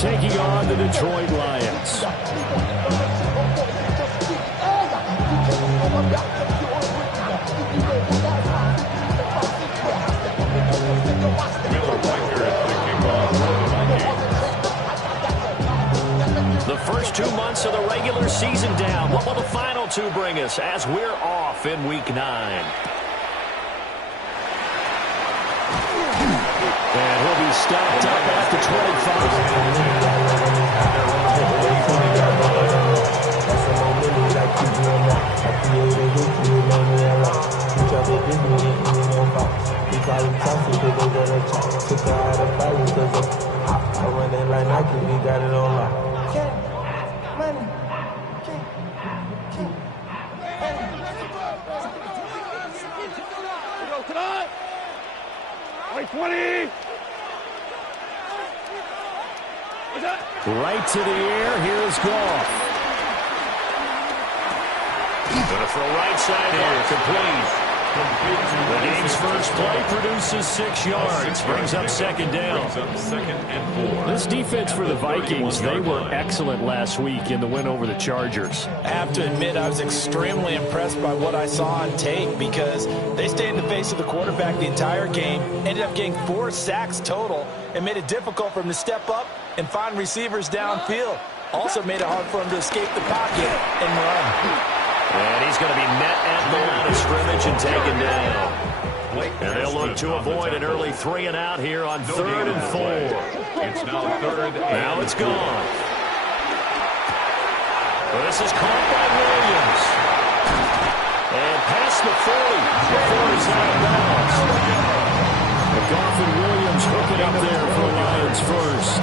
taking on the Detroit Lions. The first 2 months of the regular season down. What will the final two bring us as we're off in Week 9? And he'll be stopped up at the 25. Right to the air. Here is Goff. Going to throw right side here. Complete. The game's first play produces 6 yards. Brings up second down. This defense for the Vikings, they were excellent last week in the win over the Chargers. I have to admit, I was extremely impressed by what I saw on tape because they stayed in the face of the quarterback the entire game, ended up getting 4 sacks total, and made it difficult for him to step up and find receivers downfield. Also made it hard for him to escape the pocket and run. And he's going to be met at the line of scrimmage and taken down. And they'll look to avoid an early 3 and out here on 3rd and 4. It's now 3rd and now it's gone. Well, this is caught by Williams. And past the 40 before he's out of bounds. Goff and Williams hook it up there for Lions first.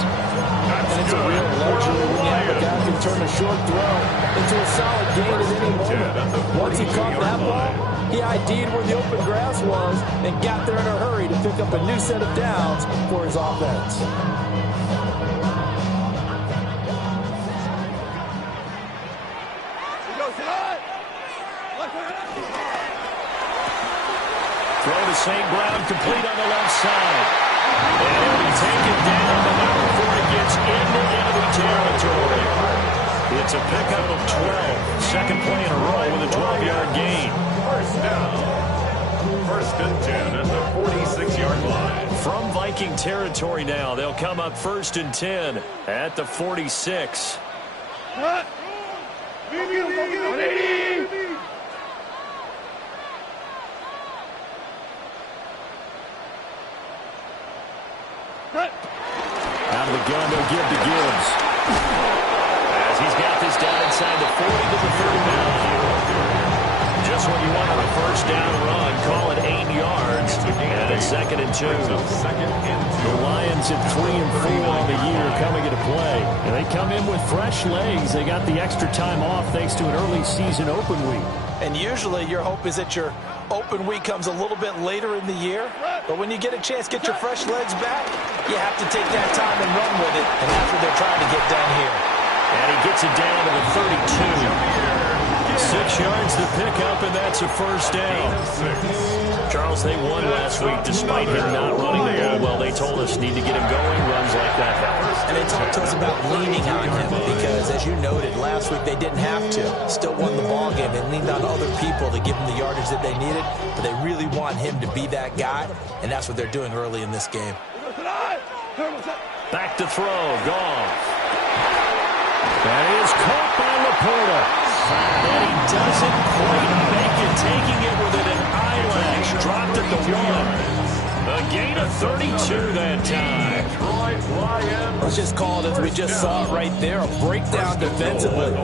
And it's a real luxury when you have a guy who can turn a short throw into a solid gain at any moment. Once he caught that ball, he ID'd where the open grass was and got there in a hurry to pick up a new set of downs for his offense. Throw to St. Brown, complete on the left side. And he'll be taken down, but not before he gets into enemy territory. It's a pickup of 12. Second play in a row with a 12-yard gain. First down. 1st and 10 at the 46-yard line. From Viking territory now, they'll come up 1st and 10 at the 46. Out of the gun, they'll give to Gibbs. As he's got this down inside the 40 to the 39. Just what you want on a first down run. Call it 8 yards. And it's 2nd and 2. The Lions at 3 and 4 on the year coming into play. And they come in with fresh legs. They got the extra time off thanks to an early season open week. And usually your hope is that your open week comes a little bit later in the year. But when you get a chance to get your fresh legs back, you have to take that time and run with it. And that's what they're trying to get done here. And he gets it down to the 32. 6 yards to pick up, and that's a first down. Charles, they won last week despite him not running the ball well. They told us need to get him going. Runs like that happen. And they talked to us about leaning on him because, as you noted, last week they didn't have to. Still won the ball game. They leaned on other people to give him the yardage that they needed, but they really want him to be that guy, and that's what they're doing early in this game. Back to throw. Goff. That is caught by Laporta. And he doesn't quite make it, taking it with an eyelash. Dropped at the 1. A gain of 32 that time. Let's just call it as we just saw it right there, a breakdown defensively.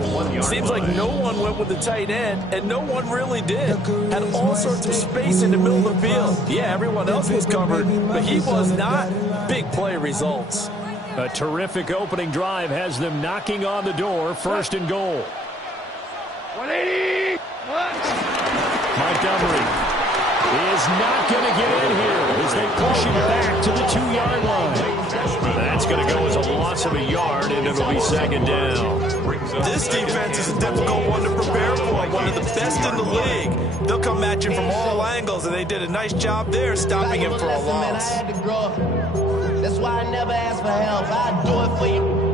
Seems like no one went with the tight end, and no one really did. Had all sorts of space in the middle of the field. Yeah, everyone else was covered, but he was not. Big play results. A terrific opening drive has them knocking on the door, 1st and goal. 180. Montgomery is not going to get in here as they push him back to the 2-yard line. That's going to go as a loss of a yard, and it'll be 2nd down. This defense is a difficult one to prepare for, one of the best in the league. They'll come at you from all angles, and they did a nice job there stopping him for a loss. That's why I never ask for help. I do it for you.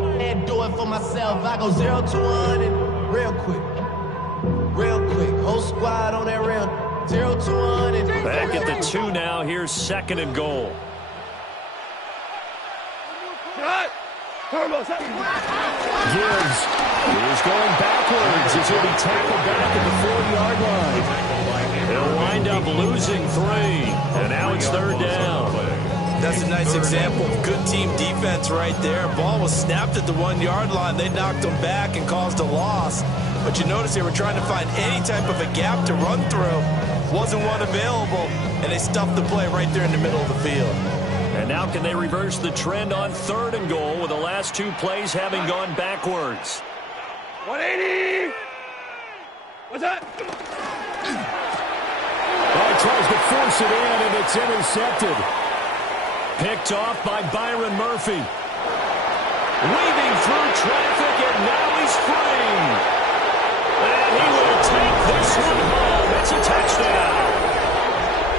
myself, I go 0 to 100 real quick. Real quick. Whole squad on that rail. 0 to 100. Back at the 2 now. Here's 2nd and goal. Gibbs is going backwards. It's going to be tackled back at the 4-yard line. They'll wind up losing 3. And now it's 3rd down. That's a nice example of good team defense right there. Ball was snapped at the 1-yard line. They knocked them back and caused a loss. But you notice they were trying to find any type of a gap to run through. Wasn't one available, and they stuffed the play right there in the middle of the field. And now can they reverse the trend on 3rd and goal with the last 2 plays having gone backwards? 180! What's that? Well, he tries to force it in, and it's intercepted. Picked off by Byron Murphy. Weaving through traffic, and now he's free. And he will take this one home. It's a touchdown.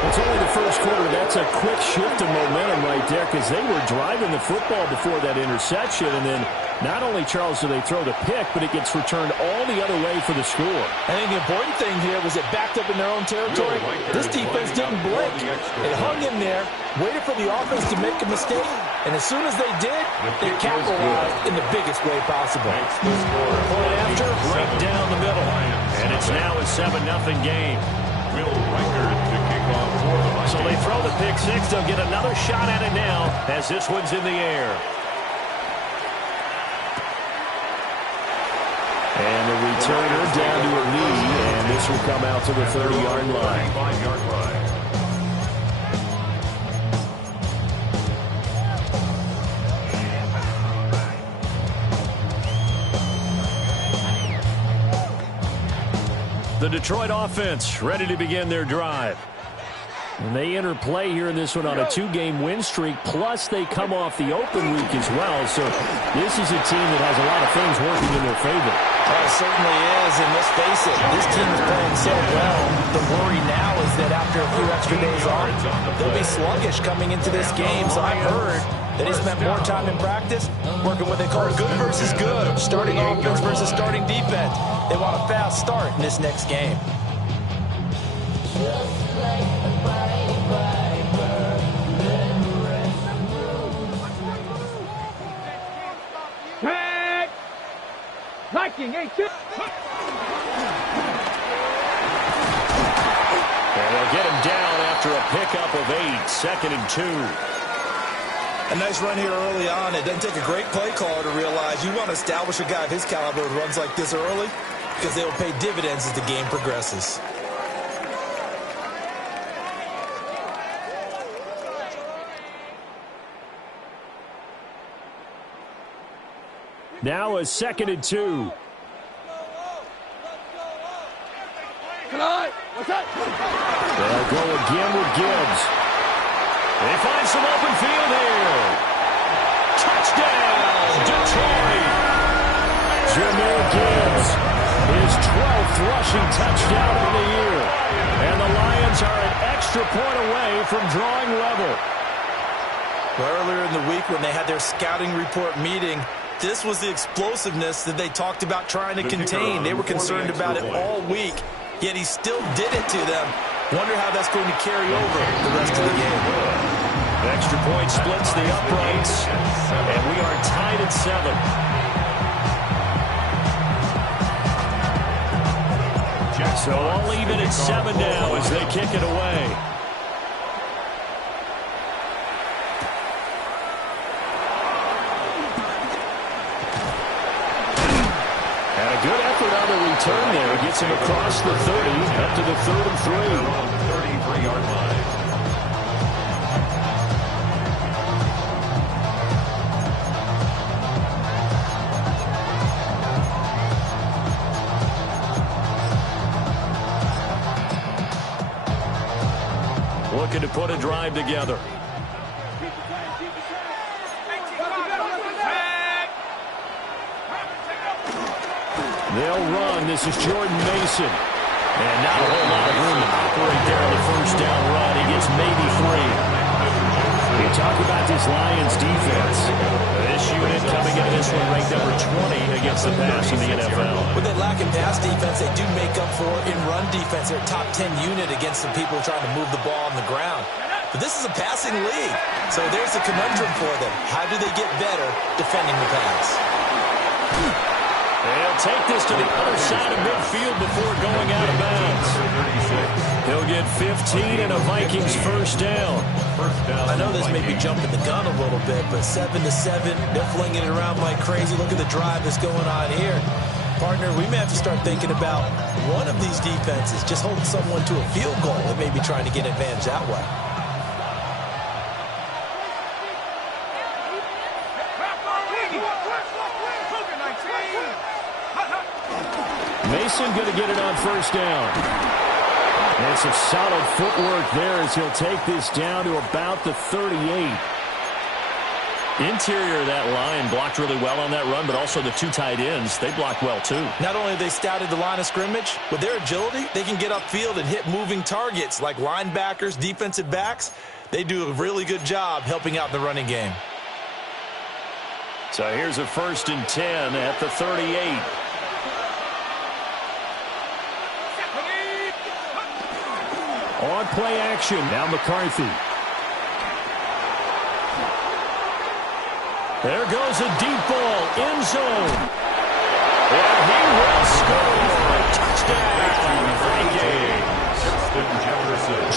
It's only the first quarter. That's a quick shift in momentum right there because they were driving the football before that interception. And then not only, Charles, do they throw the pick, but it gets returned all the other way for the score. I think the important thing here was it backed up in their own territory. This defense didn't blink. It hung in there, waited for the offense to make a mistake, and as soon as they did, they capitalized in the biggest way possible. Point after, right down the middle. And it's now a 7-0 game. So they throw the pick 6. They'll get another shot at it now as this one's in the air. And the returner down to a knee, and this will come out to the 30-yard line. The Detroit offense ready to begin their drive. And they enter play here in this one on a 2-game win streak, plus they come off the open week as well. So this is a team that has a lot of things working in their favor. It certainly is, and let's face it, this team is playing so well. The worry now is that after a few extra days off, they'll be sluggish coming into this game. So I've heard that he spent more time in practice working what they call good versus good, starting offense versus starting defense. They want a fast start in this next game. Liking 8-2. And they'll get him down after a pickup of 8, 2nd and 2. A nice run here early on. It doesn't take a great play caller to realize you want to establish a guy of his caliber who runs like this early because they will pay dividends as the game progresses. Now a 2nd and 2. What's that? They'll go again with Gibbs. They find some open field here. Touchdown, Detroit. Jahmyr Gibbs, his 12th rushing touchdown of the year. And the Lions are an extra point away from drawing level. Well, earlier in the week when they had their scouting report meeting, this was the explosiveness that they talked about trying to contain. They were concerned about it all week, yet he still did it to them. Wonder how that's going to carry over the rest of the game. Extra point splits the uprights, and we are tied at 7. So all even at 7 now as they kick it away. Good effort on the return there. Gets him across the 30, up to the 3rd and 3. 33-yard line. Looking to put a drive together. They'll run. This is Jordan Mason. And not a whole lot of room to operate there on the first down run. He gets maybe 3. You talk about this Lions defense. This unit coming into this one ranked number 20 against the pass in the NFL. With that lack in pass defense, they do make up for in run defense. They're a top 10 unit against the people trying to move the ball on the ground. But this is a passing league, so there's a conundrum for them. How do they get better defending the pass? They'll take this to the other side of midfield before going out of bounds. He'll get 15 and a Vikings first down. I know this may be jumping the gun a little bit, but 7-7, they're flinging it around like crazy. Look at the drive that's going on here. Partner, we may have to start thinking about one of these defenses just holding someone to a field goal and maybe trying to get an advantage that way. Mason going to get it on first down. And some solid footwork there as he'll take this down to about the 38. Interior of that line blocked really well on that run, but also the two tight ends, they blocked well too. Not only have they scouted the line of scrimmage, with their agility, they can get upfield and hit moving targets like linebackers, defensive backs. They do a really good job helping out the running game. So here's a 1st and 10 at the 38. On play action, now McCarthy. There goes a deep ball, end zone. And he will score. Touchdown, Vikings.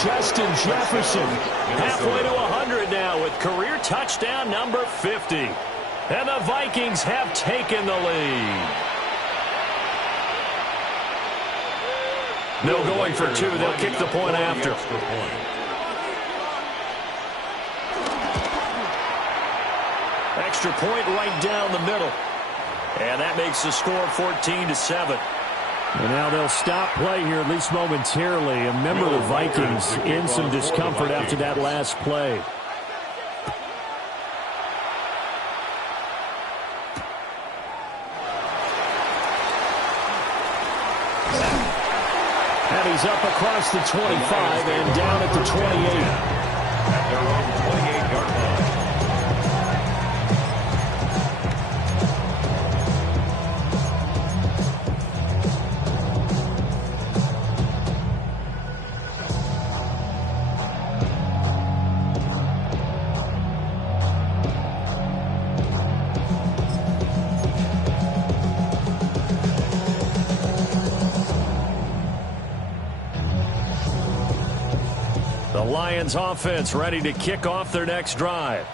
Justin Jefferson, halfway to 100 now with career touchdown number 50. And the Vikings have taken the lead. No going for two. They'll kick the point after. Extra point right down the middle. And that makes the score 14-7. And now they'll stop play here, at least momentarily. A member of the Vikings in some discomfort after that last play. And he's up across the 25 and down at the 28. At their own 28-yard line. Lions offense ready to kick off their next drive.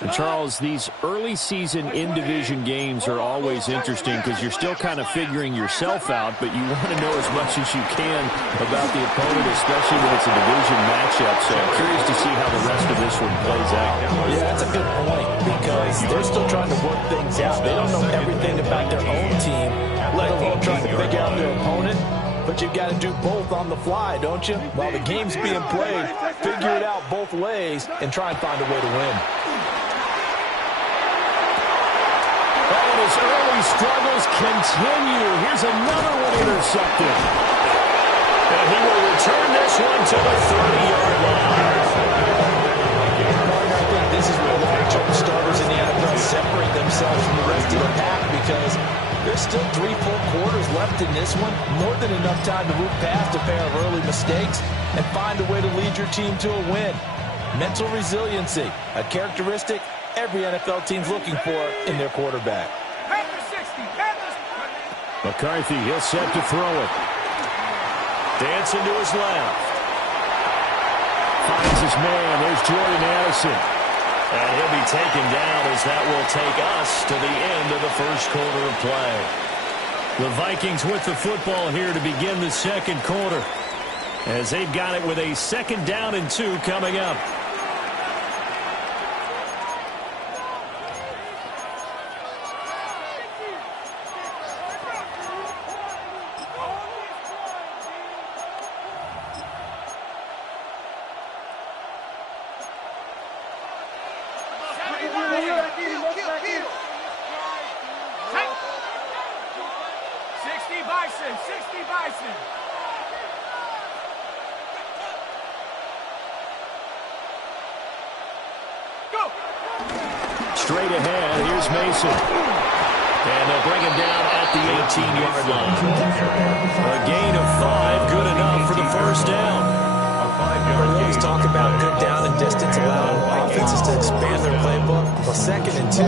And Charles, these early season in-division games are always interesting because you're still kind of figuring yourself out, but you want to know as much as you can about the opponent, especially when it's a division matchup. So I'm curious to see how the rest of this one plays out. Yeah, that's a good point because they're still trying to work things out. They don't know everything about their own team, let alone trying to figure out their opponent. But you've got to do both on the fly, don't you? While the game's being played, figure it out both ways and try and find a way to win. And his early struggles continue. Here's another one intercepted. And he will return this one to the 30-yard line. I think this is where long-term starters in the NFL separate themselves from the rest of the pack because there's still 3 full quarters left in this one. More than enough time to move past a pair of early mistakes and find a way to lead your team to a win. Mental resiliency, a characteristic every NFL team's looking for in their quarterback. McCarthy, he'll set to throw it. Dancing to his left. Finds his man. There's Jordan Addison. And he'll be taken down as that will take us to the end of the first quarter of play. The Vikings with the football here to begin the second quarter as they've got it with a 2nd down and 2 coming up. Straight ahead, here's Mason. And they'll bring him down at the 18-yard line. A gain of 5, good enough for the first down. We always talk about good down and distance, allowing offenses to expand their playbook. Well, 2nd and 2,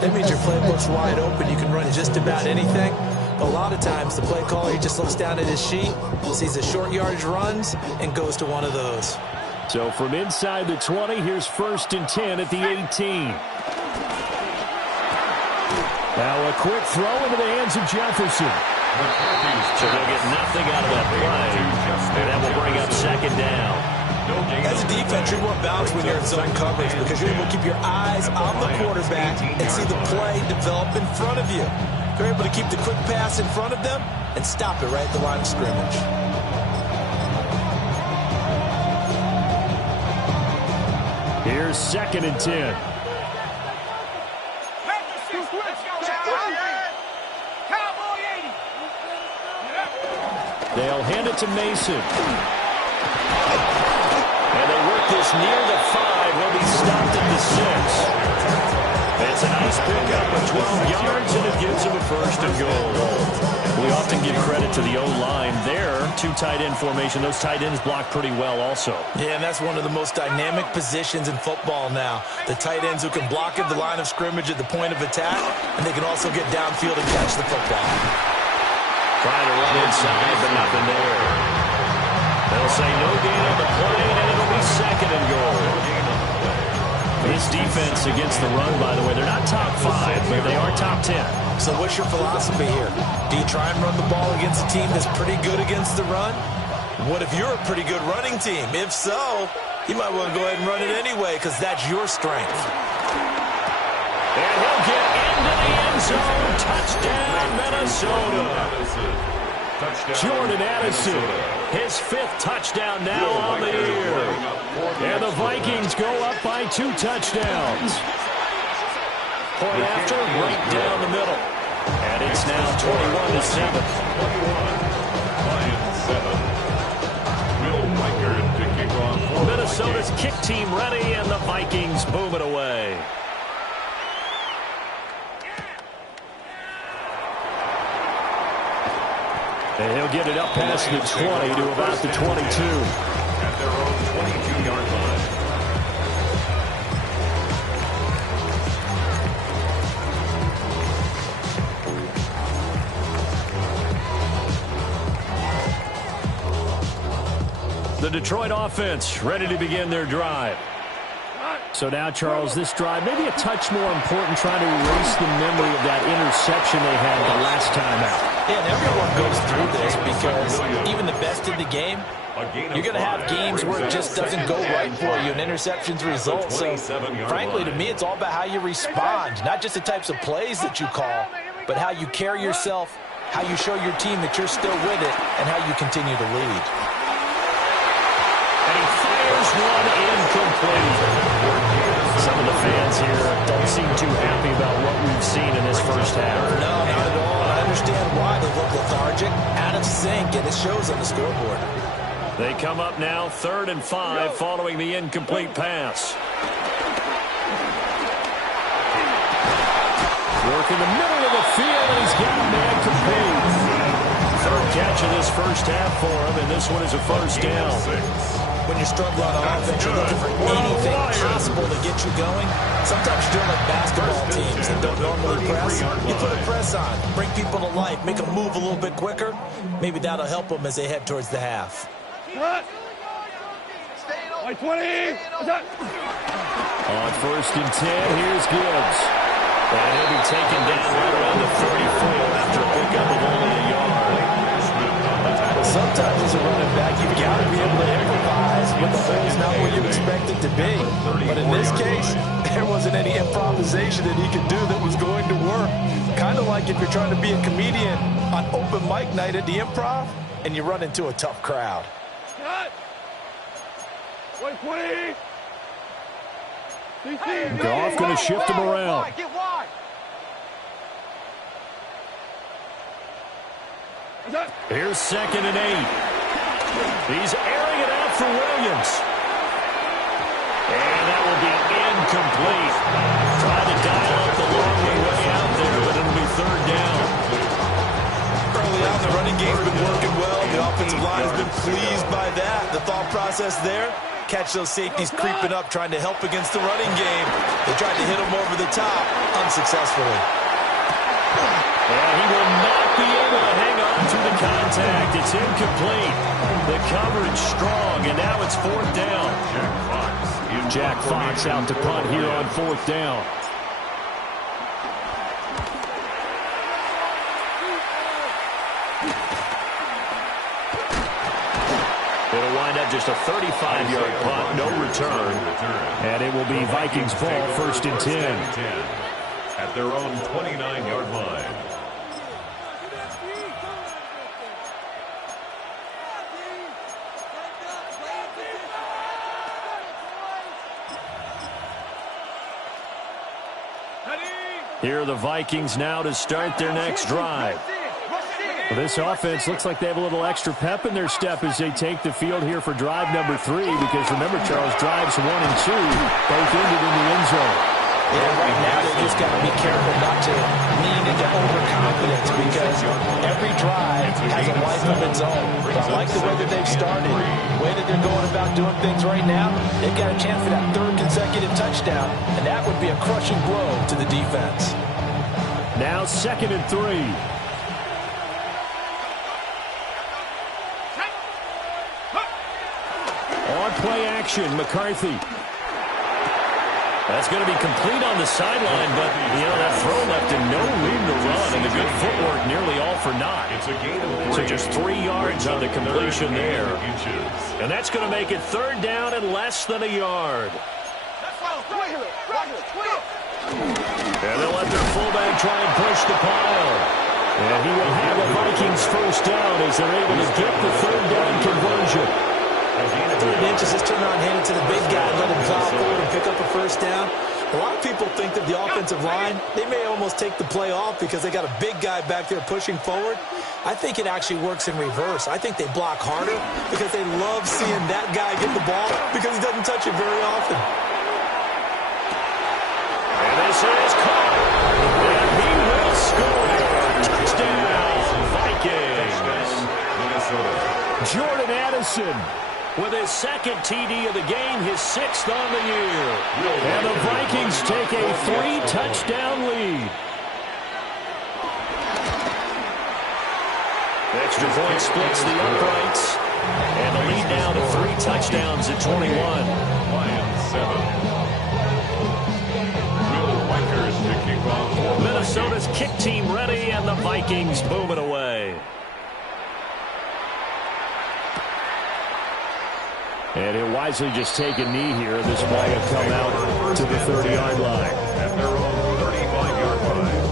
that means your playbook's wide open. You can run just about anything. But a lot of times, the play caller, he just looks down at his sheet, sees the short yardage runs, and goes to one of those. So from inside the 20, here's 1st and 10 at the 18. Now a quick throw into the hands of Jefferson. So they'll get nothing out of that play. And that will bring up 2nd down. As a defense, you're more balanced when you're in zone coverage because you're able to keep your eyes on the quarterback and see the play develop in front of you. You're able to keep the quick pass in front of them and stop it right at the line of scrimmage. Here's 2nd and 10. They'll hand it to Mason. And they work this near the 5. He'll be stopped at the 6. It's a nice pickup of 12 yards, and it gives him a 1st and goal. We often give credit to the O-line there. 2 tight end formation. Those tight ends block pretty well also. Yeah, and that's one of the most dynamic positions in football now. The tight ends who can block at the line of scrimmage at the point of attack, and they can also get downfield and catch the football. Trying to run inside, but nothing there. They'll say no gain on the play, and it'll be 2nd and goal. This defense against the run, by the way, they're not top 5, but they are top 10. So what's your philosophy here? Do you try and run the ball against a team that's pretty good against the run? What if you're a pretty good running team? If so, you might want to go ahead and run it anyway because that's your strength. And he'll get into the end zone. Touchdown, Minnesota. Jordan Addison, his 5th touchdown now on the year. And the Vikings go up by 2 touchdowns. Point after, right down the middle. And it's now 21-7. 21-7. Minnesota's kick team ready, and the Vikings move it away. And he'll get it up past the 20 to about the 22. At their own 22-yard line. The Detroit offense ready to begin their drive. So now, Charles, this drive maybe a touch more important, trying to erase the memory of that interception they had the last time out. Yeah, and everyone goes through this because even the best in the game, you're going to have games where it just doesn't go right for you and interceptions result. So, frankly, to me, it's all about how you respond, not just the types of plays that you call, but how you carry yourself, how you show your team that you're still with it, and how you continue to lead. And he fires one incomplete. Some of the fans here don't seem too happy about what we've seen in this first half. No, not at all. I understand why they look lethargic, out of sync, and it shows on the scoreboard. They come up now 3rd and 5 following the incomplete pass. Work in the middle of the field, and he's got a man complete. 3rd catch of this first half for him, and this one is a 1st down. When you're struggling on offense, you're looking for anything possible to get you going. Sometimes you're doing like basketball teams that don't normally press. You put a press on, bring people to life, make them move a little bit quicker. Maybe that'll help them as they head towards the half. Like 20. On 1st and 10, here's Gibbs. And he'll be taken down right around the 34 after a pickup of only a yard. Sometimes as a running back, you've got to be able to improvise when the hole's not where you expect it to be. But in this case, there wasn't any improvisation that he could do that was going to work. Kind of like if you're trying to be a comedian on open mic night at the Improv and you run into a tough crowd. Wait, 20. Goff going to shift him around. Get wide. Here's 2nd and 8. He's airing it out for Williams. And that will be incomplete. Trying to dial up the long way out there, but it'll be 3rd pleased by that. The thought process there, catch those safeties creeping up, trying to help against the running game. They tried to hit him over the top, unsuccessfully. And he will not be able to hang on to the contact. It's incomplete. The coverage strong, and now it's 4th down. Jack Fox out to punt here on 4th down. It'll wind up just a 35-yard punt, no return. And it will be Vikings ball, 1st and 10. At their own 29-yard line. Here are the Vikings now to start their next drive. Well, this offense looks like they have a little extra pep in their step as they take the field here for drive number 3, because remember, Charles, drives 1 and 2 both ended in the end zone. Yeah, right now they just got to be careful not to lean into overconfidence, because every drive has a life of its own. But I like the way that they've started, the way that they're going about doing things right now. They've got a chance for that 3rd consecutive touchdown, and that would be a crushing blow to the defense. Now 2nd and 3. On play action, McCarthy. That's going to be complete on the sideline, but, that throw left him no room to run, and the good footwork nearly all for naught. So just 3 yards on the completion there. And that's going to make it 3rd down and less than a yard. And they'll let their fullback try and push the pile. And he will have a Vikings 1st down as they're able to get the 3rd down conversion. 3 inches, just turn around, hand it to the big guy, let him plow forward and pick up a 1st down. A lot of people think that the offensive line, they may almost take the play off because they got a big guy back there pushing forward. I think it actually works in reverse. I think they block harder because they love seeing that guy get the ball because he doesn't touch it very often. And this is caught. And he will score. Touchdown, Vikings. Jordan Addison with his 2nd TD of the game, his 6th on the year. And the Vikings take a 3-touchdown lead. Extra point splits the uprights. And the lead now to 3 touchdowns at 21. Lions 7. Will Wikers to kick off. Minnesota's kick team ready, and the Vikings move it away. And he'll wisely just take a knee here. This play will come out to the 30-yard line. At their own 35-yard line.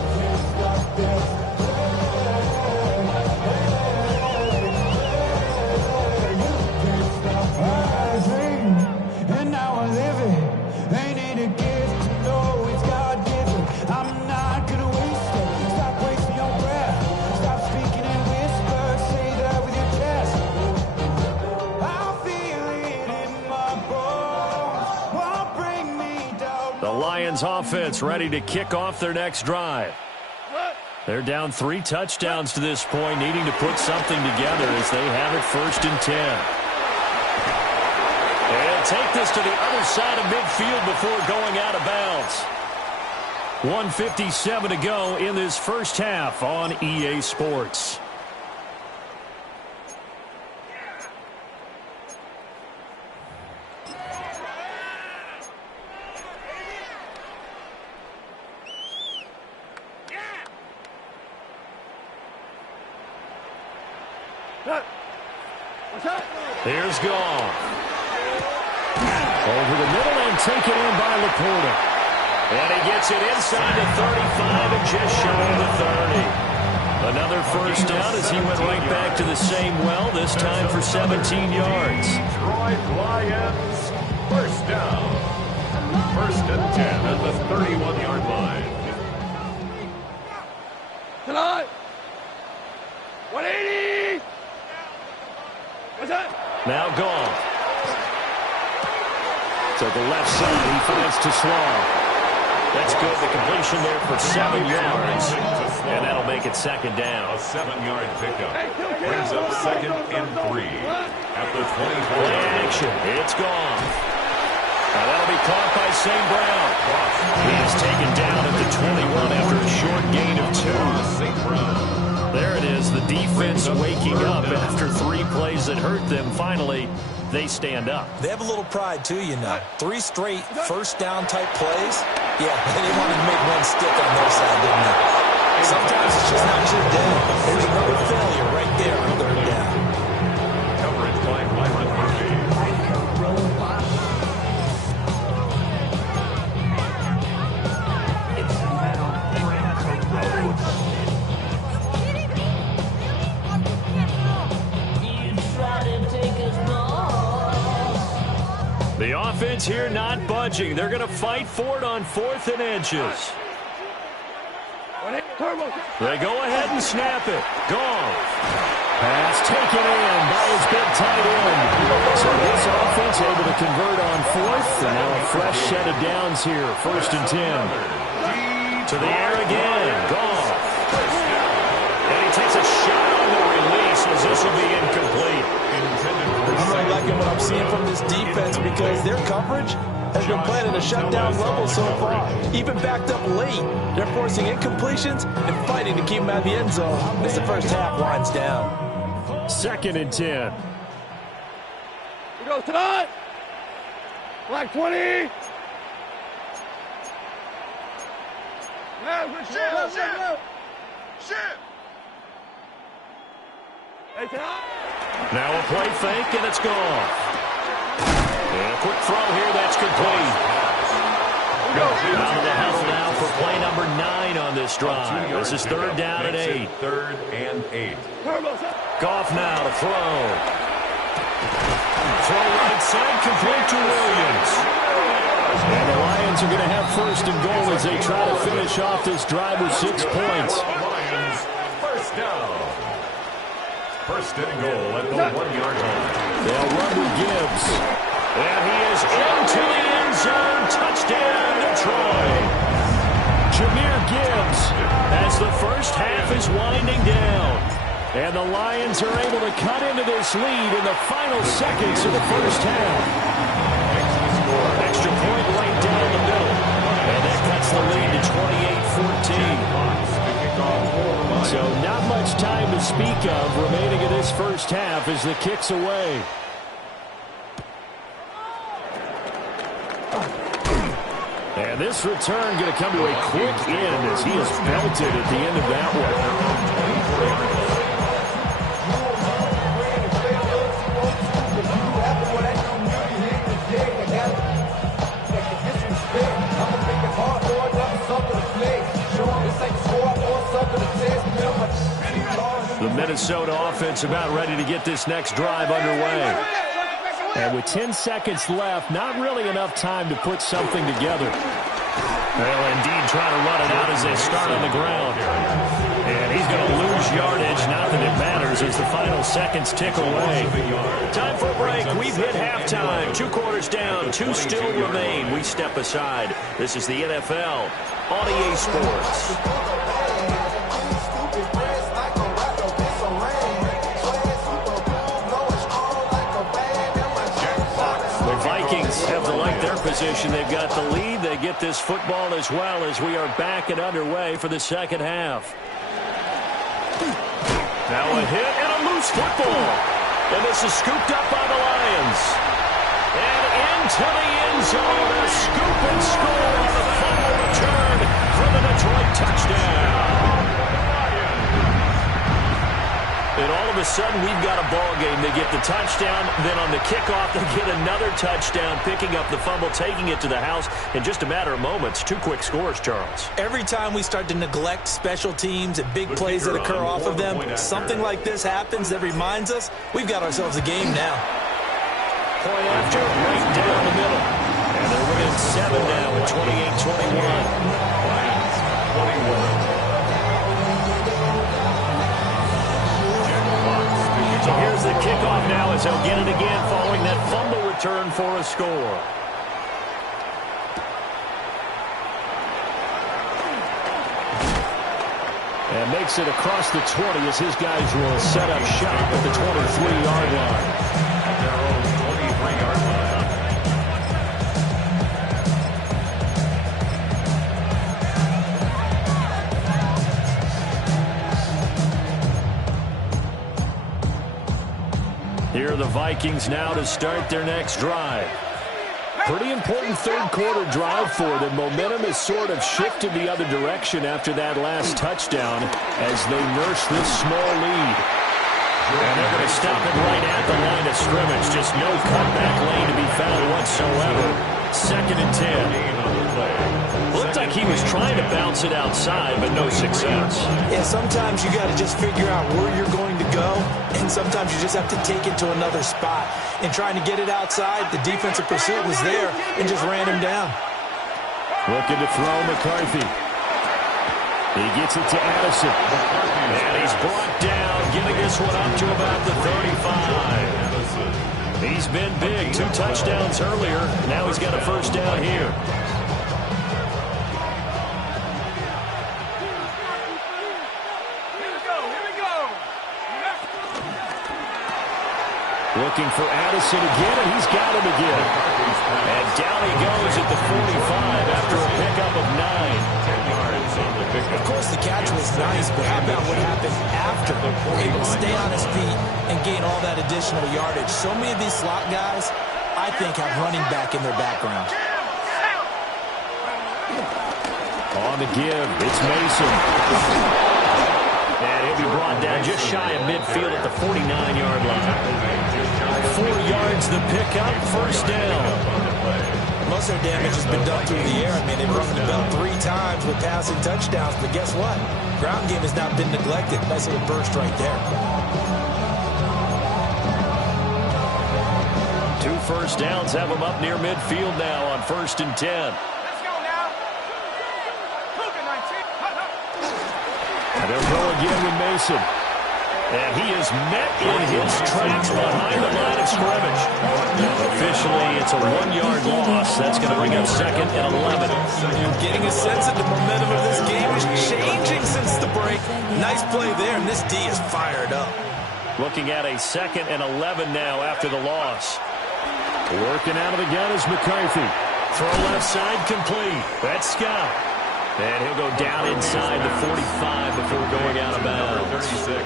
And now I live it. Ain't it a gift to know it's God-given? I'm not gonna waste it. Stop wasting your breath. Stop speaking in whispers. Say that with your chest. I feel it in my bones. Won't bring me down. The Lions offense ready to kick off their next drive. They're down 3 touchdowns to this point, needing to put something together as they have it 1st and 10. And take this to the other side of midfield before going out of bounds. 1:57 to go in this first half on EA Sports. Here's Goff. Over the middle and taken in by Laporta. And he gets it inside the 35 and just shy of the 30. Another 1st down as he went right back to the same well, this time for 17 yards. Detroit Lions 1st down. 1st and 10 at the 31-yard line. Tonight. 180. What's that? Now Goff. To the left side, he finds to Sloan. That's good. The completion there for 7 yards. And that'll make make it second down. A 7-yard pickup. Brings up 2nd and 3 at the 24. Play action. It's gone. Now that'll be caught by St. Brown. He is taken down at the 21 after a short gain of 2. St. Brown. There it is, the defense waking up after 3 plays that hurt them. Finally, they stand up. They have a little pride, too, you know. 3 straight first-down type plays. Yeah, they wanted to make one stick on their side, didn't they? Sometimes it's just not your day. There's another failure right there on 3rd down. Coverage by Myron Murphy. The offense here not budging. They're going to fight for it on 4th and inches. They go ahead and snap it. Gone. Pass taken in by his big tight end. So this offense able to convert on 4th. And now a fresh set of downs here. 1st and 10. To the air again. Gone. And he takes a shot on the release as this will be incomplete. I'm really liking what I'm seeing from this defense because their coverage has been playing at a shutdown level so far. Even backed up late, they're forcing incompletions and fighting to keep them out of the end zone as the first half winds down. 2nd and 10. Here goes tonight. Black 20. Shit. Hey, tonight. Now a play fake, and it's gone. And a quick throw here, that's complete. Out of the house now for play number 9 on this drive. This is 3rd down and 8. 3rd and 8. Goff now to throw. Throw right side, complete to Williams. And the Lions are going to have 1st and goal as they try to finish off this drive with 6 points. Lions, 1st down. 1st and goal at the 1-yard line. They'll run with Gibbs. And he is into the end zone. Touchdown, Detroit. Jahmyr Gibbs as the first half is winding down. And the Lions are able to cut into this lead in the final seconds of the first half. Extra point right down the middle. And that cuts the lead to 28-14. So not much time to speak of remaining in this first half as the kick's away. And this return going to come to a quick end as he is belted at the end of that one. The Minnesota offense about ready to get this next drive underway. And with 10 seconds left, not really enough time to put something together. They'll indeed try to run it out as they start on the ground. And he's going to lose yardage. Not that it matters as the final seconds tick away. Time for a break. We've hit halftime. 2 quarters down. 2 still remain. We step aside. This is the NFL on EA Sports. Have to like their position. They've got the lead. They get this football as well as we are back and underway for the second half. Now a hit and a loose football. And this is scooped up by the Lions. And into the end zone. A scoop and score on the final return for the Detroit touchdown. And all of a sudden, we've got a ball game. They get the touchdown. Then on the kickoff, they get another touchdown, picking up the fumble, taking it to the house in just a matter of moments. 2 quick scores, Charles. Every time we start to neglect special teams and big plays that occur off of them, something like this happens that reminds us we've got ourselves a game now. Point after, right down the middle. And they're winning 7 now at 28-21. So here's the kickoff now as they'll get it again following that fumble return for a score. And makes it across the 20 as his guys will set up shop at the 23-yard line. At their own 23-yard line. Here are the Vikings now to start their next drive. Pretty important third-quarter drive for them. Momentum has sort of shifted the other direction after that last touchdown as they nurse this small lead. And they're going to stop it right at the line of scrimmage. Just no cutback lane to be found whatsoever. 2nd and 10. Looked like he was trying to bounce it outside, but no success. Yeah, sometimes you got to just figure out where you're going to go, and sometimes you just have to take it to another spot. And trying to get it outside, the defensive pursuit was there and just ran him down. Looking to throw McCarthy. He gets it to Addison. And he's brought down, getting this one up to about the 35. He's been big. 2 touchdowns earlier. Now he's got a first down here. Looking for Addison again, and he's got him again. And down he goes at the 45 after a pickup of 9. Of course, the catch was nice, but how about what happened after? Able to stay on his feet and gain all that additional yardage. So many of these slot guys, I think, have running back in their background. On the give, it's Mason. And he'll be brought down just shy of midfield at the 49-yard line. 4 yards the pickup, first down. Most of their damage has been done through the air. I mean, they've rung the bell 3 times with passing touchdowns, but guess what? Ground game has not been neglected. Nice little burst right there. 2 first downs have them up near midfield now on 1st and 10. Let's go now. And they'll go again with Mason. And he is met in his tracks behind the line of scrimmage. Officially, it's a 1-yard loss. That's going to bring up 2nd and 11. Getting a sense that the momentum of this game is changing since the break. Nice play there, and this D is fired up. Looking at a 2nd and 11 now after the loss. Working out of the gun is McCarthy. Throw left side complete. That's Scott. And he'll go down inside the 45 before going out of bounds. 36.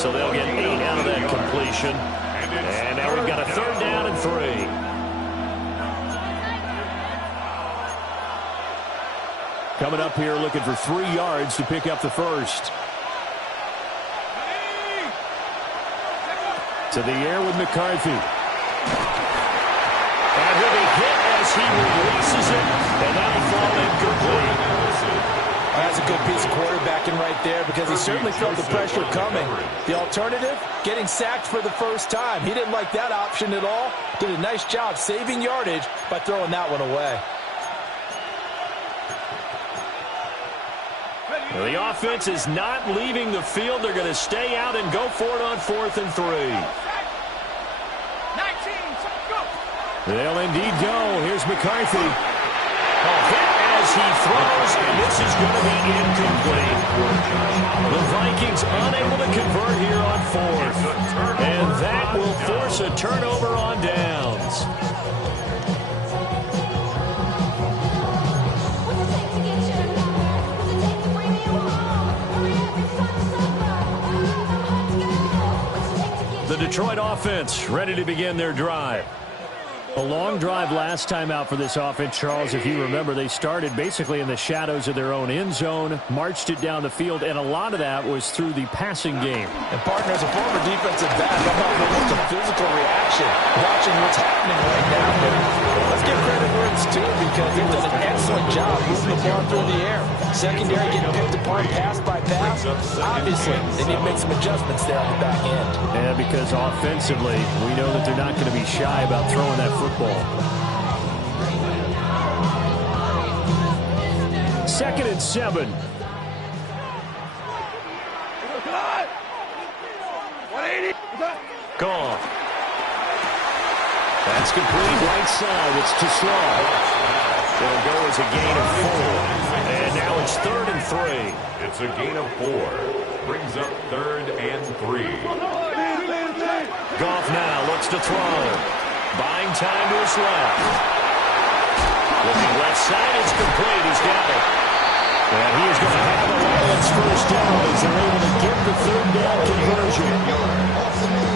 So they'll get 8 out of that completion. And now we've got a 3rd down and 3. Coming up here looking for 3 yards to pick up the first. To the air with McCarthy. And he'll be hit as he releases it. And that'll fall incomplete. That's a good piece of quarterbacking right there because he certainly felt the pressure coming. The alternative, getting sacked for the first time. He didn't like that option at all. Did a nice job saving yardage by throwing that one away. Well, the offense is not leaving the field. They're going to stay out and go for it on 4th and 3. 19, go. They'll indeed go. Here's McCarthy. Hit as he throws, and this is going to be incomplete. The Vikings unable to convert here on 4th. And that will force a turnover on downs. The Detroit offense ready to begin their drive. A long drive last time out for this offense, Charles. If you remember, they started basically in the shadows of their own end zone, marched it down the field, and a lot of that was through the passing game. And partner, as a former defensive back, I'm not almost a physical reaction watching what's happening right now. But let's give credit where it's due because they've done an excellent job moving the ball through the air. Secondary getting picked apart pass by pass. Obviously, they need to make some adjustments there on the back end. Yeah, because offensively, we know that they're not going to be shy about throwing that football. 2nd and 7. 180. Gone. That's complete right side. It's to Slaw. It'll go as a gain of 4. And now it's 3rd and 3. It's a gain of 4. Brings up 3rd and 3. Goff now looks to throw. Buying time to his left. Looking left side, it's complete. He's got it. And he is going to have the Lions first down as they're able to get the 3rd down conversion.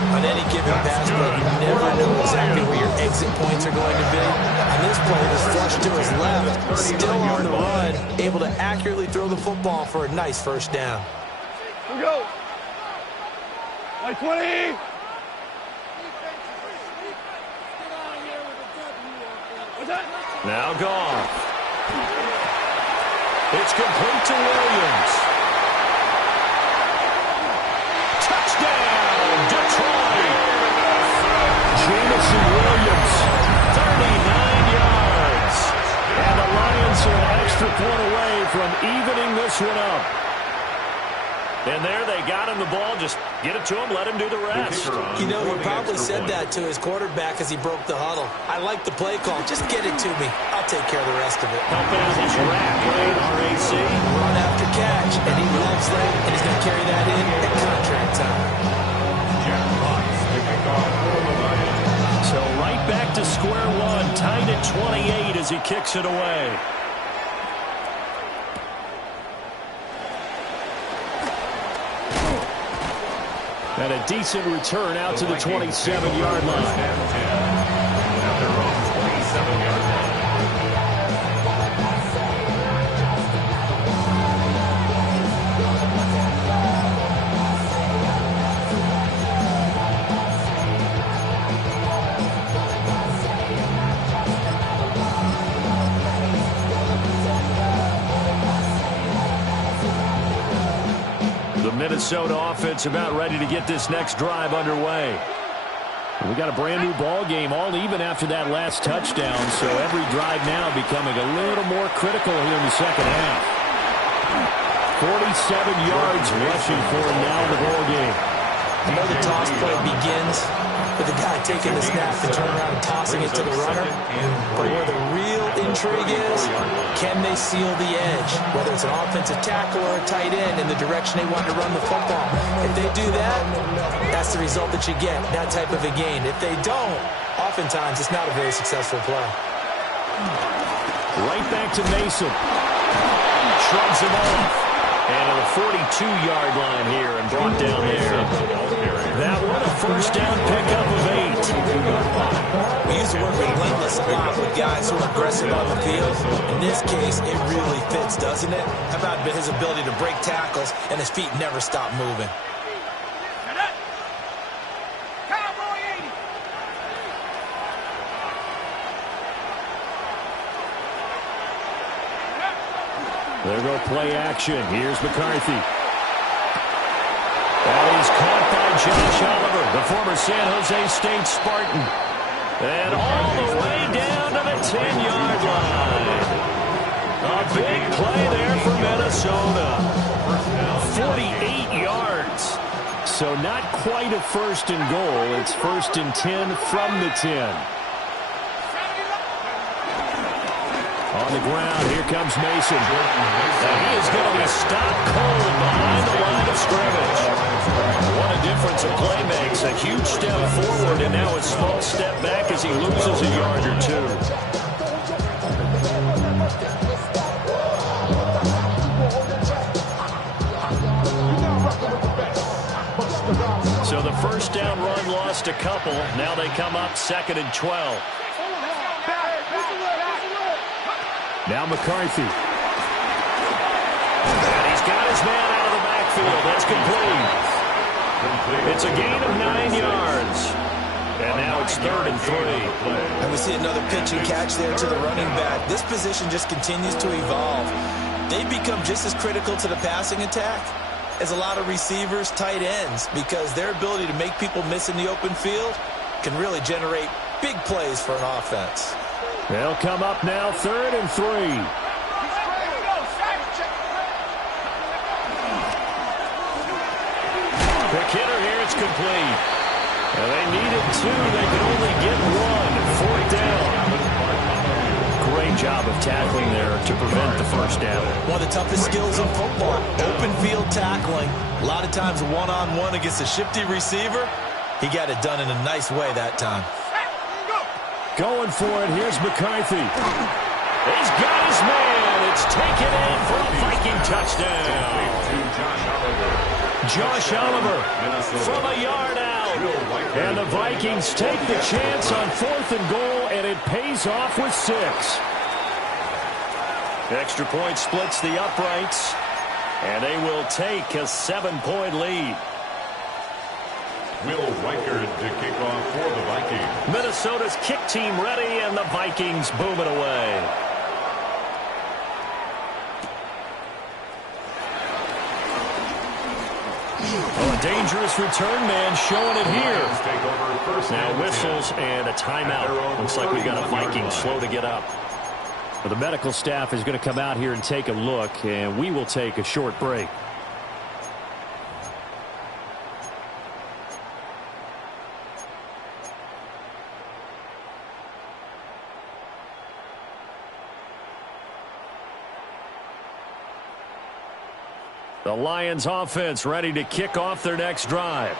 On any given pass play, you never know exactly where your exit points are going to be. On this play, it was flushed to his left, still on the run, able to accurately throw the football for a nice first down. Here we go. Like 20. Now Goff. It's complete to Williams. Touchdown, Detroit. Jamison Williams, 39 yards. And the Lions are an extra point away from evening this one up. And there they got him the ball. Just get it to him, let him do the rest. You know, he probably said that to his quarterback as he broke the huddle. I like the play call. Just get it to me. I'll take care of the rest of it. Helping out his rack, right? RAC. Run after catch, and he loves that, and he's going to carry that in at contract time. So right back to square one, tied at 28 as he kicks it away. And a decent return out to the 27-yard line. At their own 27-yard line. The Minnesota offense about ready to get this next drive underway. We got a brand new ball game, all even after that last touchdown, so every drive now becoming a little more critical here in the second half. 47 yards rushing for him now in the ball game. I know the toss play begins with the guy taking the snap and turn around and tossing it to the runner. But where the real intrigue is, can they seal the edge? Whether it's an offensive tackle or a tight end in the direction they want to run the football. If they do that, that's the result that you get, that type of a gain. If they don't, oftentimes it's not a very successful play. Right back to Mason. Shrugs him off. And to the 42-yard line here and brought down there. That one a first down pickup of 8. We use the word relentless a lot with guys who are aggressive on the field. In this case, it really fits, doesn't it? How about his ability to break tackles and his feet never stop moving? There go play action. Here's McCarthy. And he's caught by Josh Oliver, the former San Jose State Spartan. And all the way down to the 10-yard line. A big play there for Minnesota. 48 yards. So not quite a first and goal. It's 1st and 10 from the 10. On the ground, here comes Mason. And he is going to be stopped cold behind the line of scrimmage. What a difference a play makes. A huge step forward and now a small step back as he loses a yard or two. So the first down run lost a couple. Now they come up 2nd and 12. Now McCarthy. And he's got his man out of the backfield. That's complete. It's a gain of 9 yards. And now it's 3rd and 3. And we see another pitch and catch there to the running back. This position just continues to evolve. They become just as critical to the passing attack as a lot of receivers, tight ends, because their ability to make people miss in the open field can really generate big plays for an offense. They'll come up now 3rd and 3. The kidder here, it's complete. And they needed 2. They could only get 1. 4th down. Great job of tackling there to prevent the first down. One of the toughest skills in football, open field tackling. A lot of times one-on-one against a shifty receiver. He got it done in a nice way that time. Going for it. Here's McCarthy. He's got his man. It's taken in for a Viking touchdown. Josh Oliver from a yard out. And the Vikings take the chance on 4th and goal, and it pays off with 6. Extra point splits the uprights, and they will take a 7-point lead. Will Reichard to kick off for the Vikings. Minnesota's kick team ready, and the Vikings boom it away. Well, a dangerous return man showing it here. Now whistles and a timeout. Looks like we got a Viking slow to get up. Well, the medical staff is going to come out here and take a look, and we will take a short break. The Lions offense ready to kick off their next drive.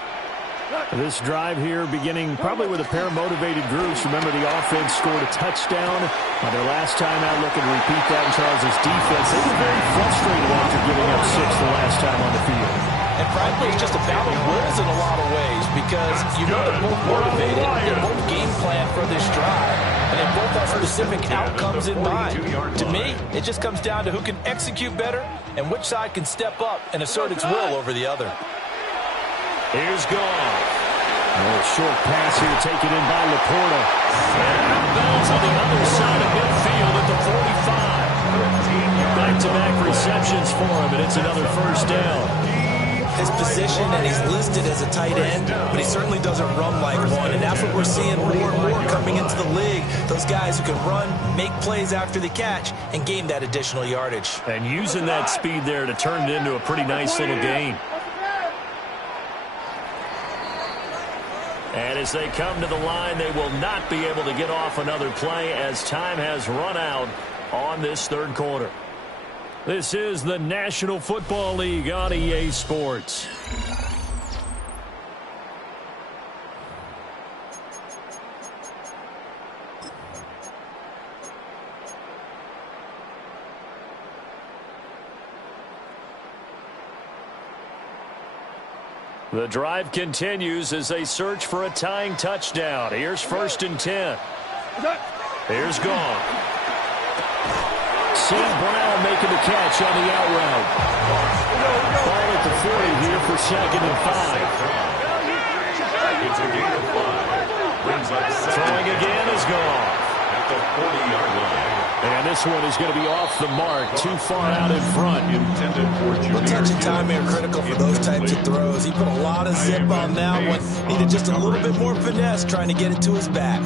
This drive here beginning probably with a pair of motivated groups. Remember, the offense scored a touchdown on their last time out. Looking to repeat that in Charles' defense. They were very frustrated after giving up 6 the last time on the field. And frankly, it's just a battle of wills in a lot of ways because you know they're both motivated, they're both game plan for this drive, and they both have specific outcomes in mind. To me, it just comes down to who can execute better and which side can step up and assert its will over the other. Here's Goff. A short pass here taken in by Laporta. And outbounds on the other side of midfield at the 45. Back-to-back receptions for him, and it's another first down. His position, and he's listed as a tight end, but he certainly doesn't run like one, and that's what we're seeing more and more coming into the league. Those guys who can run, make plays after the catch, and gain that additional yardage. And using that speed there to turn it into a pretty nice little gain. And as they come to the line, they will not be able to get off another play as time has run out on this third quarter. This is the National Football League on EA Sports. The drive continues as they search for a tying touchdown. Here's 1st and 10. Here's Goff. St. Brown making the catch on the out route. Ball at the 40 here for 2nd and 5. It's a gain of 5. Brings up Throwing again is Goff. At the 40-yard line. And this one is going to be off the mark, too far out in front. Intended for junior. Well, touch and time are critical for those types of throws. He put a lot of zip on that one. Needed just a little bit more finesse trying to get it to his back.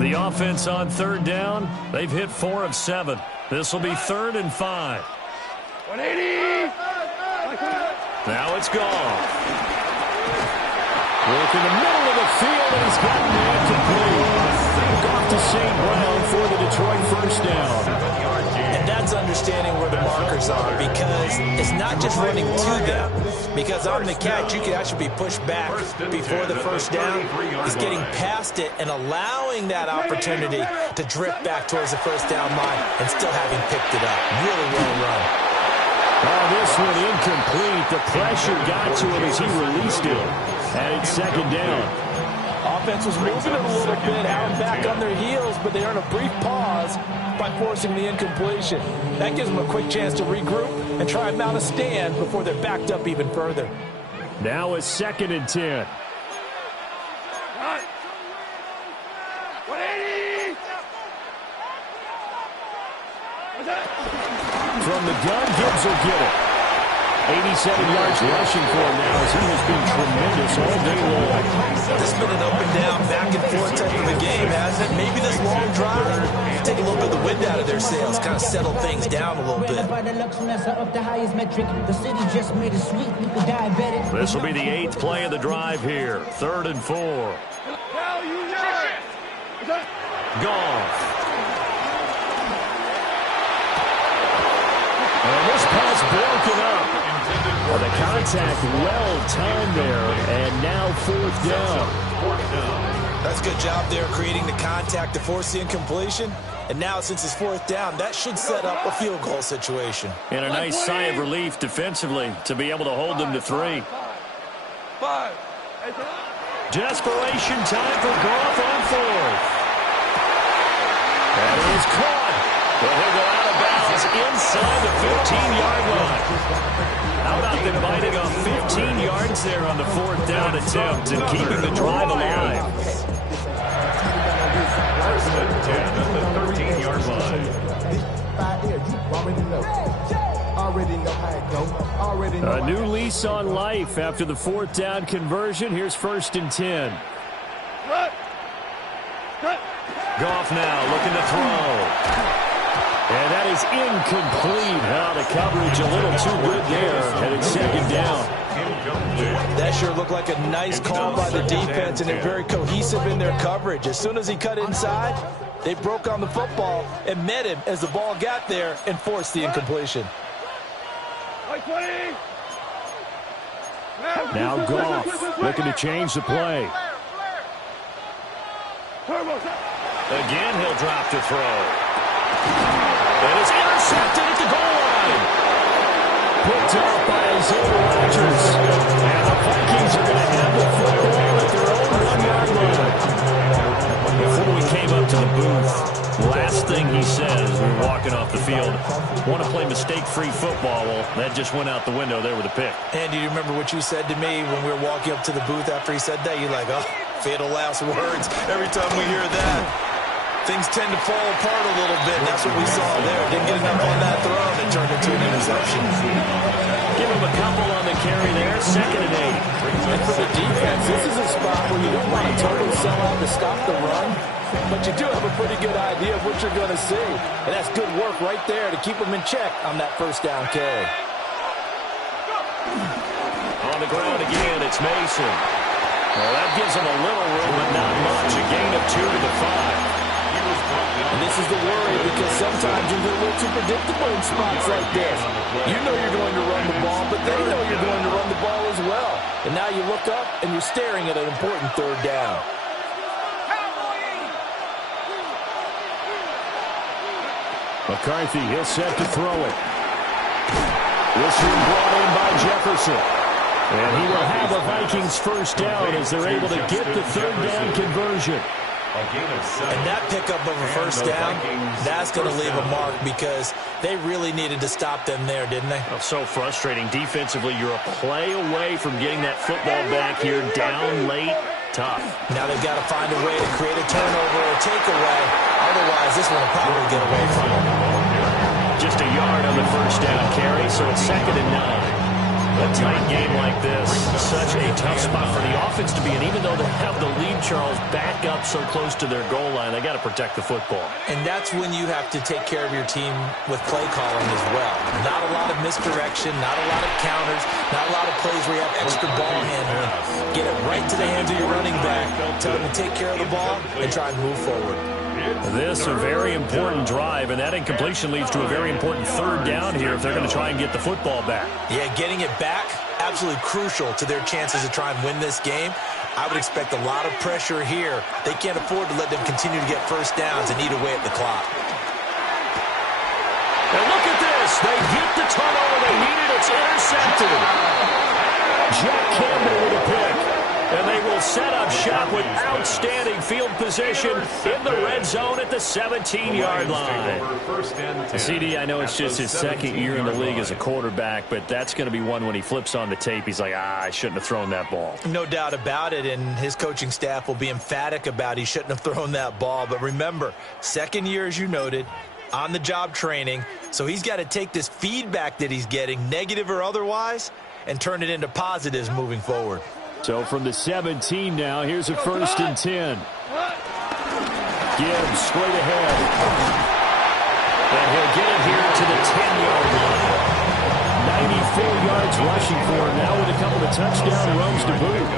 The offense on 3rd down, they've hit 4 of 7. This will be 3rd and 5. 180! Now it's Goff. Work in the middle of the field, and he's gotten it complete. Goff to St. Brown for the Detroit first down. And that's understanding where the markers are, because it's not just running to them. Because on the catch, you can actually be pushed back before the first down. He's getting past it and allowing that opportunity to drift back towards the first down line and still having picked it up. Really well run. Oh, this one incomplete. The pressure got to him as he released it. And it's 2nd down. Offense was moving it a little bit, out back on their heels, but they earn a brief pause by forcing the incompletion. That gives them a quick chance to regroup and try and mount a stand before they're backed up even further. Now it's 2nd and 10. 180! From the gun, Gibbs will get it. 87 yards rushing for him now as he has been tremendous all day long. This has been an up and down, back and forth type of a game, hasn't it? Maybe this long drive take a little bit of the wind out of their sails, kind of settle things down a little bit. This will be the 8th play of the drive here. 3rd and 4. Goff. And this pass broken up. Well, the contact well-timed there, and now 4th down. That's a good job there creating the contact to force the incompletion. And now, since it's 4th down, that should set up a field goal situation. And a nice sigh of relief defensively to be able to hold them to 3. Desperation time for Goff on 4th. That is caught. Well, he'll go out of bounds inside the 15-yard line. How about them biting off 15 yards there on the 4th down attempt and keeping the drive alive? 1st and 10 at the 13-yard line. A new lease on life after the 4th down conversion. Here's 1st and 10. Goff now looking to throw. And that is incomplete. Now the coverage a little too good there. And it's 2nd down. That sure looked like a nice call by the defense, and they're very cohesive in their coverage. As soon as he cut inside, they broke on the football and met him as the ball got there and forced the incompletion. Now Goff looking to change the play. Again, he'll drop to throw. And it's intercepted at the goal line. Picked off by Isaiah Rodgers. And the Vikings are going to have the football at their own 1-yard line. Before we came up to the booth, last thing he says, we were walking off the field, want to play mistake-free football. Well, that just went out the window there with a pick. And do you remember what you said to me when we were walking up to the booth after he said that? You're like, oh, fatal last words. Every time we hear that, things tend to fall apart a little bit. And that's what we saw there. Didn't get enough on that throw, and it turned into an interception. Give him a couple on the carry there. 2nd and 8. And for the defense, this is a spot where you don't want to totally sell out to stop the run, but you do have a pretty good idea of what you're going to see. And that's good work right there to keep them in check on that 1st down carry. On the ground again, it's Mason. Well, that gives him a little room, but not much. A gain of 2 to the 5. And this is the worry, because sometimes you're a little too predictable in spots like this. You know you're going to run the ball, but they know you're going to run the ball as well. And now you look up, and you're staring at an important 3rd down. McCarthy, he'll set to throw it. This one brought in by Jefferson. And he will have a Vikings 1st down as they're able to get the 3rd down conversion. And that pickup of a 1st down, that's going to leave a mark because they really needed to stop them there, didn't they? Oh, so frustrating. Defensively, you're a play away from getting that football back here, down late, tough. Now they've got to find a way to create a turnover or takeaway. Otherwise, this one will probably get away from them. Just a yard on the 1st down carry, so it's 2nd and 9. A tight game like this, such a tough spot for the offense to be in. Even though they have the lead, Charles, back up so close to their goal line, they got to protect the football. And that's when you have to take care of your team with play calling as well. Not a lot of misdirection, not a lot of counters, not a lot of plays where you have extra ball handling. Get it right to the hands of your running back, tell them to take care of the ball, and try and move forward. This a very important drive, and that incompletion leads to a very important 3rd down here if they're going to try and get the football back. Yeah, getting it back, absolutely crucial to their chances to try and win this game. I would expect a lot of pressure here. They can't afford to let them continue to get 1st downs and eat away at the clock. And look at this. They get the turnover they needed. It's intercepted. Jack Campbell with a pick. And they will set up shop with outstanding field position in the red zone at the 17-yard line. CD, I know it's just his 2nd year in the league as a quarterback, but that's going to be one when he flips on the tape. He's like, I shouldn't have thrown that ball. No doubt about it, and his coaching staff will be emphatic about he shouldn't have thrown that ball. But remember, 2nd year, as you noted, on-the-job training. So he's got to take this feedback that he's getting, negative or otherwise, and turn it into positives moving forward. So from the 17 now, here's a 1st and 10. Gibbs straight ahead. And he'll get it here to the 10-yard line. 94 yards rushing for him now with a couple of touchdown runs to boot.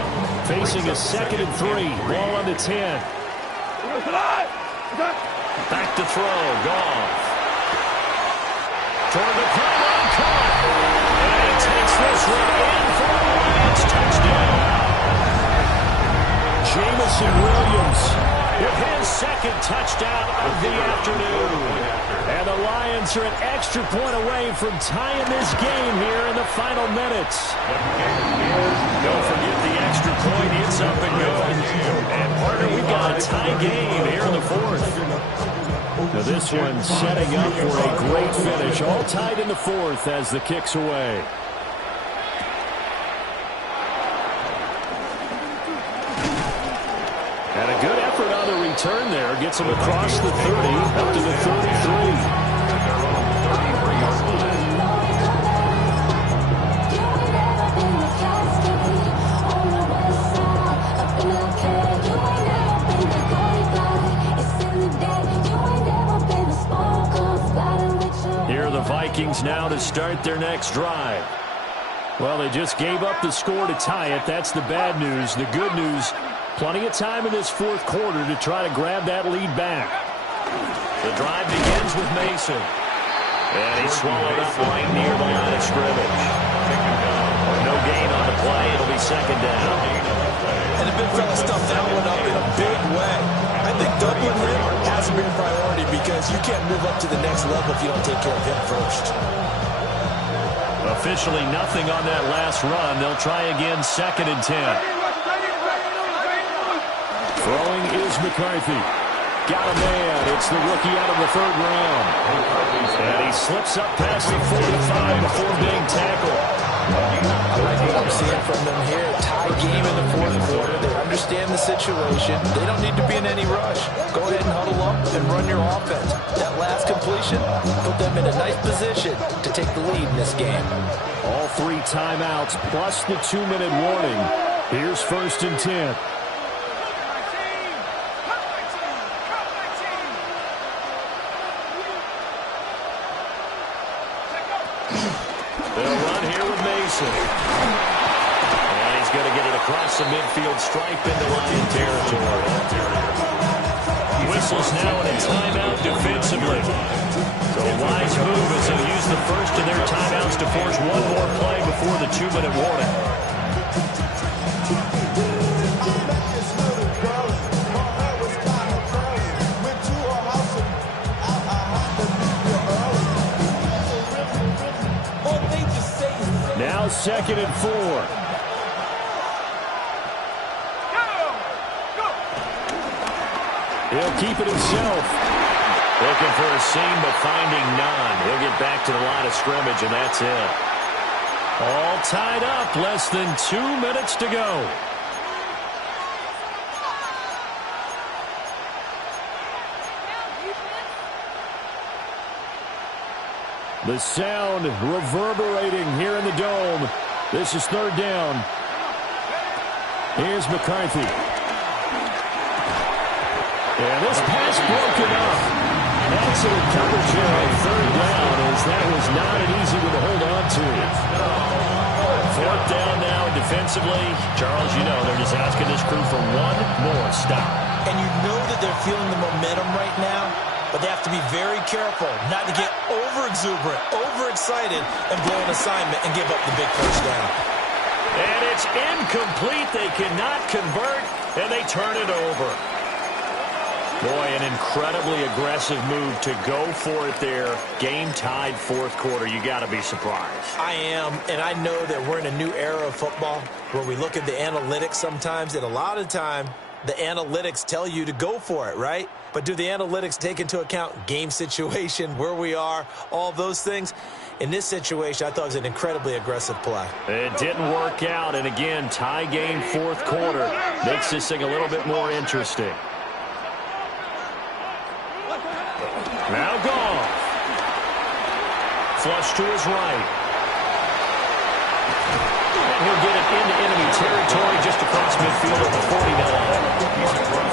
Facing a 2nd and 3. Ball on the 10. Back to throw. Goff. Toward the pylon, caught. And he takes this one in for a Lions touchdown. Jamison Williams with his 2nd touchdown of the afternoon. And the Lions are an extra point away from tying this game here in the final minutes. Don't forget the extra point. It's up and going. And partner, we've got a tie game here in the 4th. Now this one setting up for a great finish. All tied in the 4th as the kick's away. And a good effort on the return there. Gets him across the 30 up to the 33. Here are the Vikings now to start their next drive. Well, they just gave up the score to tie it. That's the bad news. The good news, plenty of time in this 4th quarter to try to grab that lead back. The drive begins with Mason. And he's swallowed up right near the line of scrimmage. No gain on the play. It'll be 2nd down. And the big fella stuffed that one up in a big way. I think doubling him has to be a priority because you can't move up to the next level if you don't take care of him first. Officially nothing on that last run. They'll try again 2nd and 10. Throwing is McCarthy. Got a man. It's the rookie out of the 3rd round. And he slips up past the 45 before being tackled. I like what I'm seeing from them here. Tie game in the 4th quarter. They understand the situation. They don't need to be in any rush. Go ahead and huddle up and run your offense. That last completion put them in a nice position to take the lead in this game. All 3 timeouts plus the 2-minute warning. Here's 1st and 10. They'll run here with Mason. And he's going to get it across the midfield stripe into Lion territory. Whistles now in a timeout defensively. So a wise move as they'll use the first of their timeouts to force one more play before the 2-minute warning. Now 2nd and 4. He'll keep it himself. Looking for a seam, but finding none. He'll get back to the line of scrimmage, and that's it. All tied up. Less than 2 minutes to go. The sound reverberating here in the dome. This is 3rd down. Here's McCarthy. And this pass broken up. Excellent coverage here on 3rd down, as that was not an easy one to hold on to. 4th down now defensively. Charles, you know, they're just asking this crew for one more stop. And you know that they're feeling the momentum right now, but they have to be very careful not to get over-exuberant, over-excited, and blow an assignment and give up the big 1st down. And it's incomplete. They cannot convert, and they turn it over. Boy, an incredibly aggressive move to go for it there. Game tied 4th quarter. You got to be surprised. I am, and I know that we're in a new era of football where we look at the analytics sometimes, and a lot of the time the analytics tell you to go for it, right? But do the analytics take into account game situation, where we are, all those things? In this situation, I thought it was an incredibly aggressive play. It didn't work out, and again, tie game 4th quarter makes this thing a little bit more interesting. Now Goff. Flush to his right. And he'll get it into enemy territory just across midfield at the 40 line.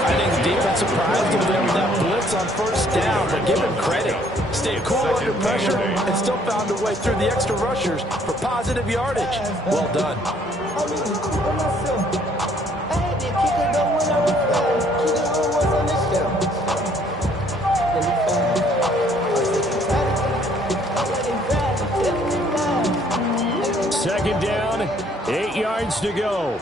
I think the defense surprised him there with that blitz on first down, but give him credit. Stayed cool under pressure and still found a way through the extra rushers for positive yardage. Well done. Second down, 8 yards to go.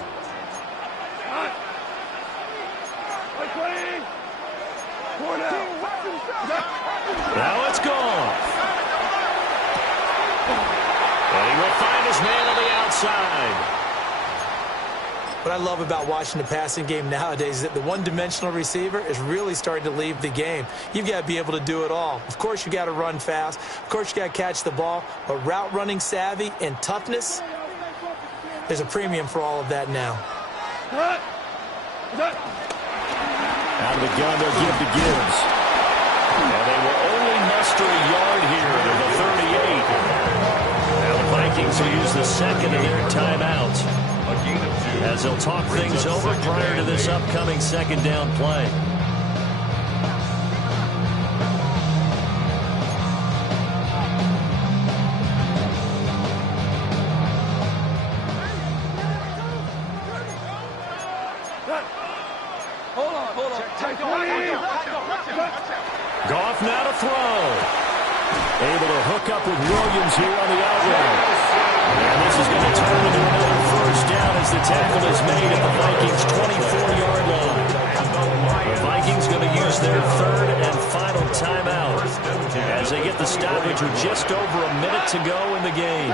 Now it's gone. And he will find his man on the outside. What I love about watching the passing game nowadays is that the one-dimensional receiver is really starting to leave the game. You've got to be able to do it all. Of course, you got to run fast. Of course, you got to catch the ball. But route running savvy and toughness, there's a premium for all of that now. Out of the gun, they'll give to Gibbs. And they will only muster a yard here to the 38. Now the Vikings will use the second of their timeouts as they'll talk things over prior to this upcoming second down play. Goff now to throw. Able to hook up with Williams here on the outright. And this is going to turn into another first down as the tackle is made at the Vikings' 24-yard line. The Vikings going to use their third and final timeout as they get the stoppage with just over a minute to go in the game.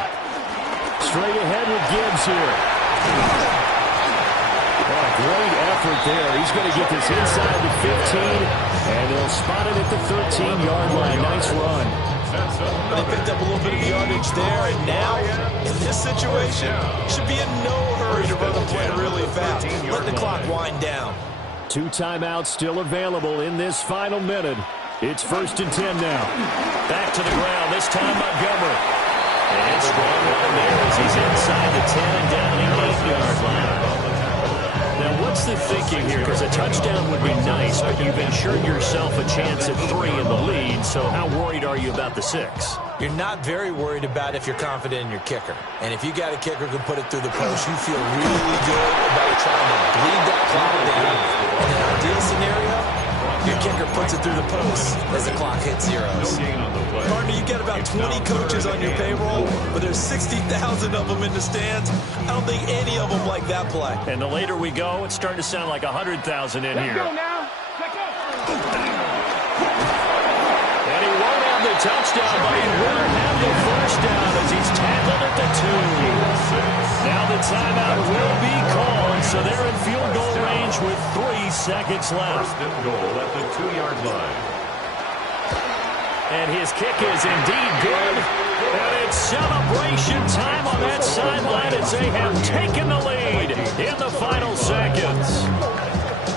Straight ahead with Gibbs here. Oh, great effort there. He's going to get this inside the 15, and they'll spot it at the 13-yard line. Nice run. They picked up a little bit of yardage there, and now, in this situation, should be in no hurry to run the play really fast. Let the clock wind down. 2 timeouts still available in this final minute. It's 1st and 10 now. Back to the ground, this time Montgomery. And strong run there as he's inside the 10 and down the 8-yard line. Now, what's the thinking here? Because a touchdown would be nice, but you've ensured yourself a chance at 3 in the lead, so how worried are you about the 6? You're not very worried about if you're confident in your kicker. And if you got a kicker who can put it through the post, you feel really good about trying to bleed that clock down. In an ideal scenario, your kicker puts it through the post as the clock hits zeros. Partner, you got about 20 coaches on your payroll, but there's 60,000 of them in the stands. I don't think any of them like that play. And the later we go, it's starting to sound like 100,000 in here. Let's go now. Let's go. And he won't have the touchdown, but he will have the first down as he's tackled at the 2. Now the timeout will be called, so they're in field goal range with 3 seconds left. First and goal at the 2-yard line. And his kick is indeed good. And it's celebration time on that sideline as they have taken the lead in the final seconds.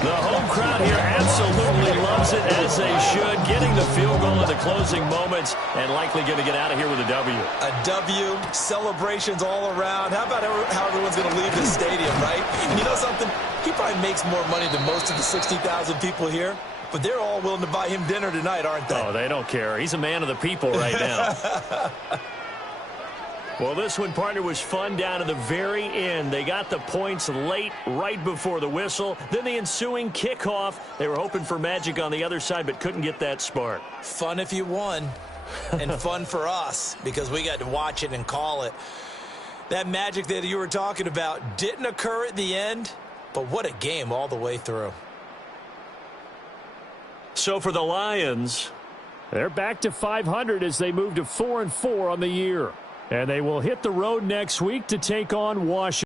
The home crowd here absolutely loves it, as they should, getting the field goal in the closing moments and likely going to get out of here with a W. A W, celebrations all around. How about how everyone's going to leave this stadium, right? And you know something? He probably makes more money than most of the 60,000 people here. But they're all willing to buy him dinner tonight, aren't they? Oh, they don't care. He's a man of the people right now. Well, this one, partner, was fun down to the very end. They got the points late, right before the whistle. Then the ensuing kickoff. They were hoping for magic on the other side, but couldn't get that spark. Fun if you won, and fun for us because we got to watch it and call it. That magic that you were talking about didn't occur at the end, but what a game all the way through. So for the Lions, they're back to 500 as they move to 4-4 on the year. And they will hit the road next week to take on Washington.